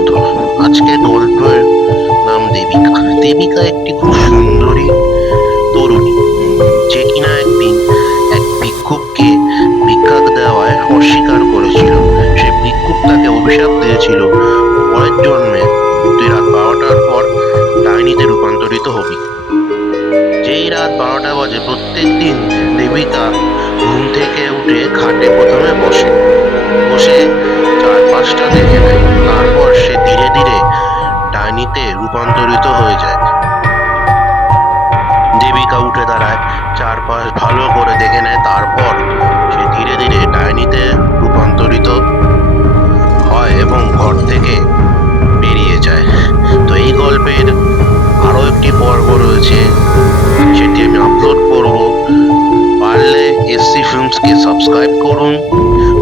বন্ধু, আজকে গল্পের নাম দেবিকা। দেবিকা একটি খুব সুন্দরী তরুণী, যে কিনা একদিন এক ভিক্ষুককে ভিক্ষা দেওয়ায় অস্বীকার করেছিল। সে ভিক্ষুক তাকে অভিশাপ দিয়েছিল, পরের জন্মে তুই রাত 12টার পর ডাইনিতে রূপান্তরিত হবি। যেই রাত 12টা বাজে প্রত্যেক দিন দেবিকা ঘুম থেকে উঠে খাটে প্রথমে বসে বসে চারপাশটা দেখে নেয়। তারপর সে ধীরে ধীরে ডাইনিতে রূপান্তরিত হয়ে যায়। দেবিকা উঠে দাঁড়ায়, চারপাশ ভালো করে দেখে নেয়, তারপর সে ধীরে ধীরে ডাইনিতে রূপান্তরিত হয় এবং ঘর থেকে বেরিয়ে যায়। তো এই গল্পের আরো একটি পর্ব রয়েছে, সেটি আমি আপলোড করব। পারলে এসসি ফিল্মসকে সাবস্ক্রাইব করুন,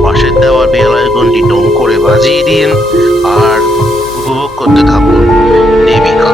পাশের দেওয়া বেল আইকনটি টং করে বাজিয়ে দিন, আর উপভোগ করতে থাকুন দেবিকা।